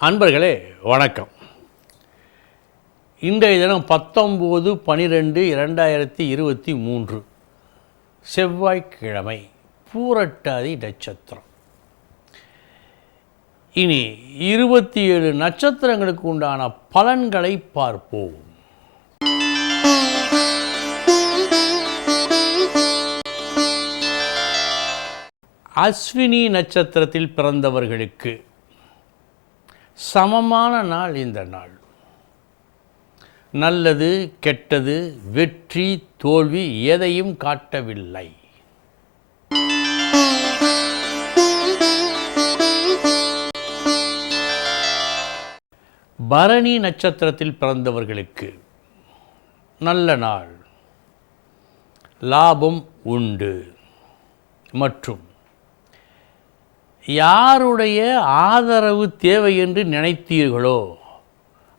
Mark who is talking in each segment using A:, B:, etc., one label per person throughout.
A: அன்பர்களே வணக்கம். இன்றைய தினம் பத்தொம்போது பனிரெண்டு இரண்டாயிரத்தி இருபத்தி மூன்று. செவ்வாய்க்கிழமை பூரட்டாதி நட்சத்திரம். இனி இருபத்தி ஏழு நட்சத்திரங்களுக்கு உண்டான பலன்களை பார்ப்போம். அஸ்வினி நட்சத்திரத்தில் பிறந்தவர்களுக்கு சமமான நாள் இந்த நாள். நல்லது கெட்டது வெற்றி தோல்வி எதையும் காட்டவில்லை. பரணி நட்சத்திரத்தில் பிறந்தவர்களுக்கு நல்ல நாள். லாபம் உண்டு. மற்றும் யாருடைய ஆதரவு தேவை என்று நினைத்தீர்களோ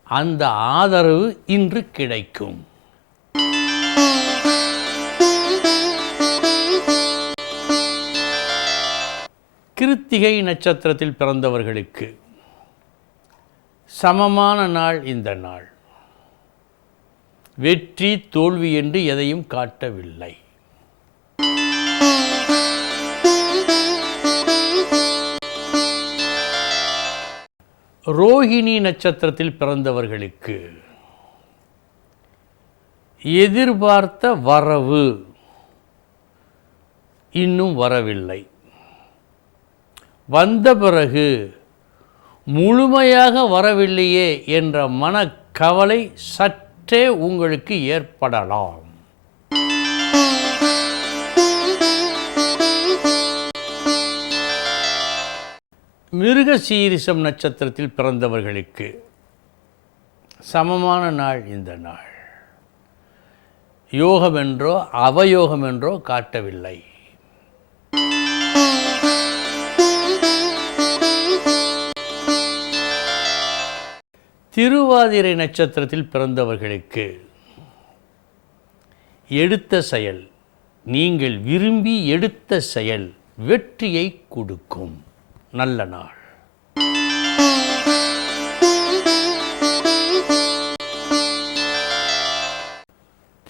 A: அந்த ஆதரவு இன்று கிடைக்கும். கிருத்திகை நட்சத்திரத்தில் பிறந்தவர்களுக்கு சமமான நாள் இந்த நாள். வெற்றி தோல்வி என்று எதையும் காட்டவில்லை. ரோஹிணி நட்சத்திரத்தில் பிறந்தவர்களுக்கு எதிர்பார்த்த வரவு இன்னும் வரவில்லை. வந்த பிறகு முழுமையாக வரவில்லையே என்ற மனக்கவலை சற்றே உங்களுக்கு ஏற்படலாம். மிருக சீரிசம் நட்சத்திரத்தில் பிறந்தவர்களுக்கு சமமான நாள் இந்த நாள். யோகம் என்றோ அவயோகம் என்றோ காட்டவில்லை. திருவாதிரை நட்சத்திரத்தில் பிறந்தவர்களுக்கு எடுத்த செயல் நீங்கள் விரும்பி எடுத்த செயல் வெற்றியை கொடுக்கும். நல்ல நாள்.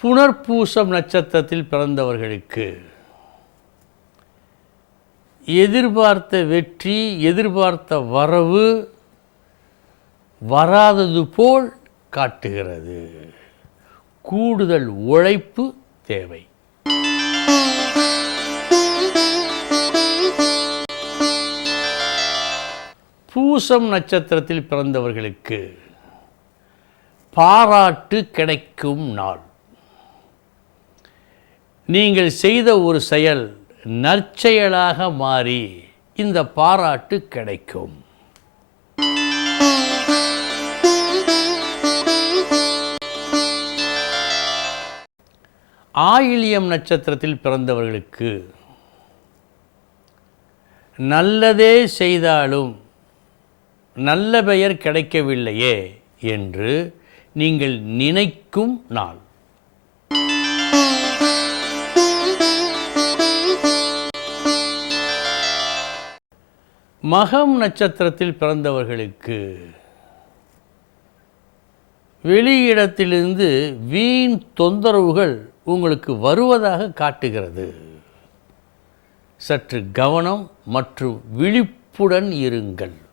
A: புனர்பூசம் நட்சத்திரத்தில் பிறந்தவர்களுக்கு எதிர்பார்த்த வெற்றி எதிர்பார்த்த வரவு வராதது போல் காட்டுகிறது. கூடுதல் உழைப்பு தேவை. பூசம் நட்சத்திரத்தில் பிறந்தவர்களுக்கு பாராட்டு கிடைக்கும் நாள். நீங்கள் செய்த ஒரு செயல் நற்செயலாக மாறி இந்த பாராட்டு கிடைக்கும். ஆயிலியம் நட்சத்திரத்தில் பிறந்தவர்களுக்கு நல்லதே செய்தாலும் நல்ல பெயர் கிடைக்கவில்லையே என்று நீங்கள் நினைக்கும் நாள். மகம் நட்சத்திரத்தில் பிறந்தவர்களுக்கு வெளியிடத்திலிருந்து வீண் தொந்தரவுகள் உங்களுக்கு வருவதாக காட்டுகிறது. சற்று கவனம் மற்றும் விழிப்புடன் இருங்கள்.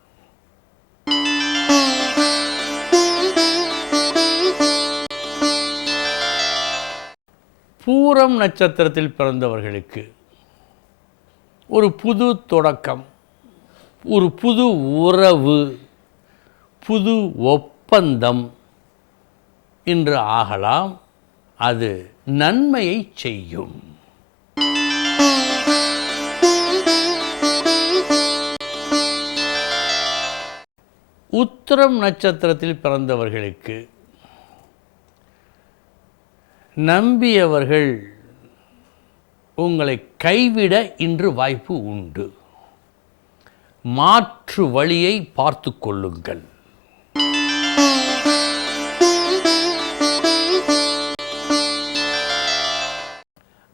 A: பூரம் நட்சத்திரத்தில் பிறந்தவர்களுக்கு ஒரு புது தொடக்கம் ஒரு புது உறவு புது ஒப்பந்தம் இன்று ஆகலாம். அது நன்மையை செய்யும். உத்திரம் நட்சத்திரத்தில் பிறந்தவர்களுக்கு நம்பியவர்கள் உங்களை கைவிட இன்று வாய்ப்பு உண்டு. மாற்று வழியை பார்த்து கொள்ளுங்கள்.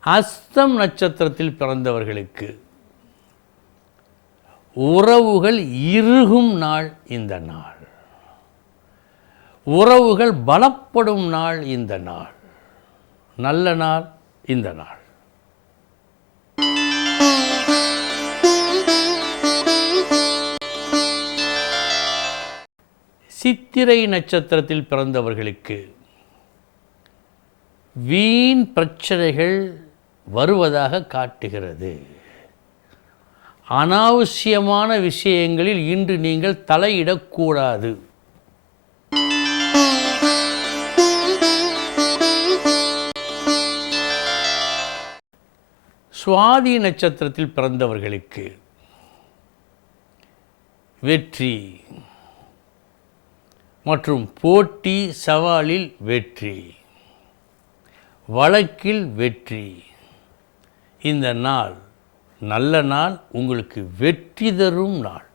A: அஸ்தம் நட்சத்திரத்தில் பிறந்தவர்களுக்கு உறவுகள் இறுகும் நாள் இந்த நாள். உறவுகள் பலப்படும் நாள் இந்த நாள். நல்ல நாள் இந்த நாள். சித்திரை நட்சத்திரத்தில் பிறந்தவர்களுக்கு வீண் பிரச்சனைகள் வருவதாக காட்டுகிறது. அனாவசியமான விஷயங்களில் இன்று நீங்கள் தலையிடக்கூடாது. சுவாதி நட்சத்திரத்தில் பிறந்தவர்களுக்கு வெற்றி மற்றும் போட்டி சவாலில் வெற்றி வழக்கில் வெற்றி. இந்த நாள் நல்ல நாள் உங்களுக்கு வெற்றி தரும் நாள்.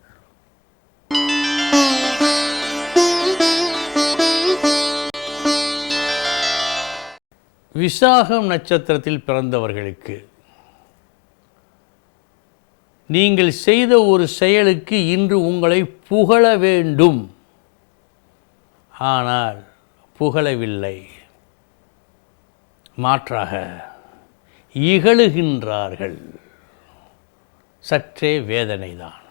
A: விசாகம் நட்சத்திரத்தில் பிறந்தவர்களுக்கு நீங்கள் செய்த ஒரு செயலுக்கு இன்று உங்களை புகழ வேண்டும். ஆனால் புகழவில்லை. மாற்றாக இகழுகின்றார்கள். சற்றே வேதனைதான்.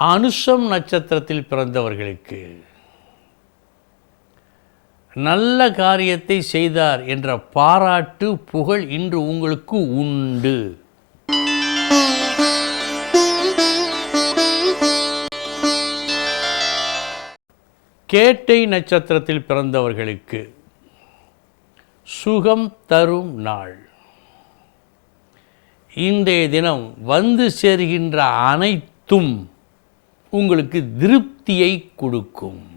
A: அனுஷம் நட்சத்திரத்தில் பிறந்தவர்களுக்கு நல்ல காரியத்தை செய்தார் என்ற பாராட்டு புகழ் இன்று உங்களுக்கு உண்டு. கேட்டை நட்சத்திரத்தில் பிறந்தவர்களுக்கு சுகம் தரும் நாள். இன்றைய தினம் வந்து சேர்கின்ற அனைத்தும் உங்களுக்கு திருப்தியை கொடுக்கும்.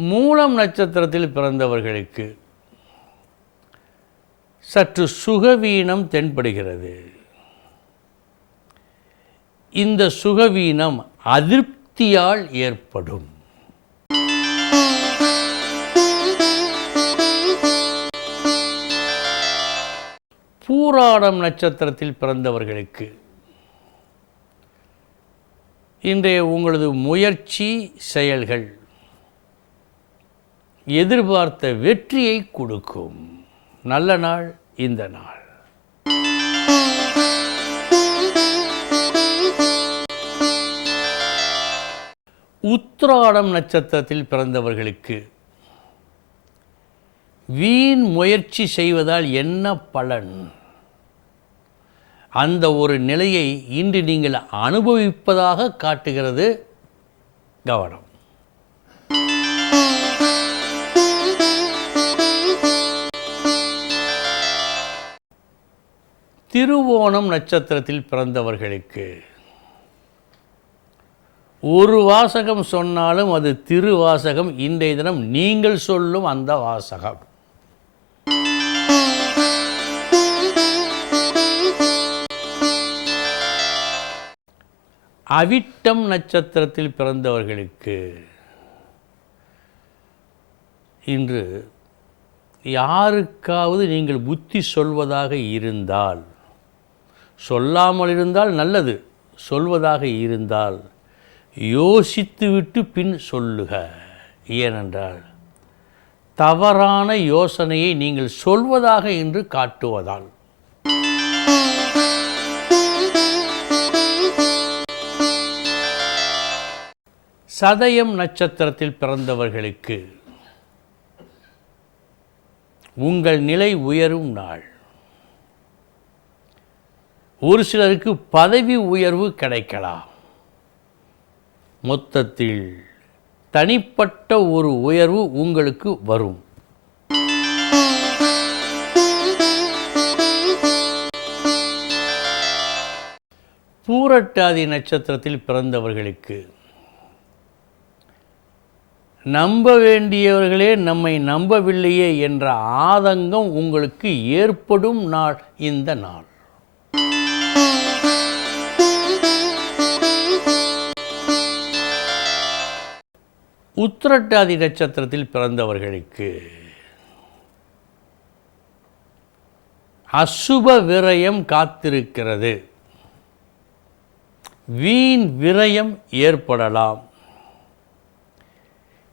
A: மூலம் நட்சத்திரத்தில் பிறந்தவர்களுக்கு சற்று சுகவீனம் தென்படுகிறது. இந்த சுகவீனம் அதிருப்தியால் ஏற்படும். பூராடம் நட்சத்திரத்தில் பிறந்தவர்களுக்கு இன்றைய உங்களது முயற்சி செயல்கள் எதிர்பார்த்த வெற்றியை கொடுக்கும். நல்ல நாள் இந்த நாள். உத்ராடம் நட்சத்திரத்தில் பிறந்தவர்களுக்கு வீண் முயற்சி செய்வதால் என்ன பலன்? அந்த ஒரு நிலையை இன்று நீங்கள் அனுபவிப்பதாக காட்டுகிறது கவனம். திருவோணம் நட்சத்திரத்தில் பிறந்தவர்களுக்கு ஒரு வாசகம் சொன்னாலும் அது திருவாசகம். இன்றைய தினம் நீங்கள் சொல்லும் அந்த வாசகம். அவிட்டம் நட்சத்திரத்தில் பிறந்தவர்களுக்கு இன்று யாருக்காவது நீங்கள் புத்தி சொல்வதாக இருந்தால் சொல்லாமல் இருந்தால் நல்லது சொல்வதாக இருந்தால் யோசித்துவிட்டு பின் சொல்லுக. ஏனென்றால் தவறான யோசனையை நீங்கள் சொல்வதாக என்று காட்டுவதால். சதயம் நட்சத்திரத்தில் பிறந்தவர்களுக்கு உங்கள் நிலை உயரும் நாள். ஒரு சிலருக்கு பதவி உயர்வு கிடைக்கலாம். மொத்தத்தில் தனிப்பட்ட ஒரு உயர்வு உங்களுக்கு வரும். பூரட்டாதி நட்சத்திரத்தில் பிறந்தவர்களுக்கு நம்ப வேண்டியவர்களே நம்மை நம்பவில்லையே என்ற ஆதங்கம் உங்களுக்கு ஏற்படும் நாள் இந்த நாள். உத்திரட்டாதி நட்சத்திரத்தில் பிறந்தவர்களுக்கு அசுப விரயம் காத்திருக்கிறது. வீண் விரயம் ஏற்படலாம்.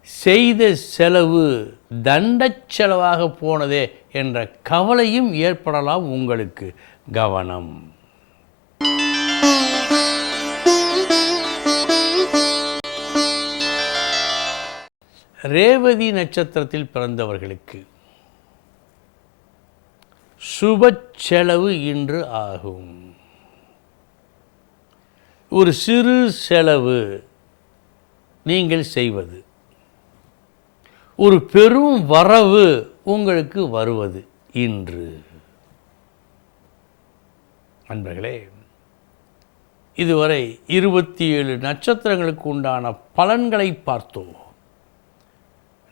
A: செய்த செலவு தண்டச் செலவாக போனதே என்ற கவலையும் ஏற்படலாம் உங்களுக்கு. கவனம். ரேவதி நட்சத்திரத்தில் பிறந்தவர்களுக்கு சுப செலவு இன்று ஆகும். ஒரு சிறு செலவு நீங்கள் செய்வது. ஒரு பெரும் வரவு உங்களுக்கு வருவது இன்று. நண்பர்களே இதுவரை இருபத்தி ஏழு நட்சத்திரங்களுக்கு உண்டான பலன்களை பார்த்தோம்.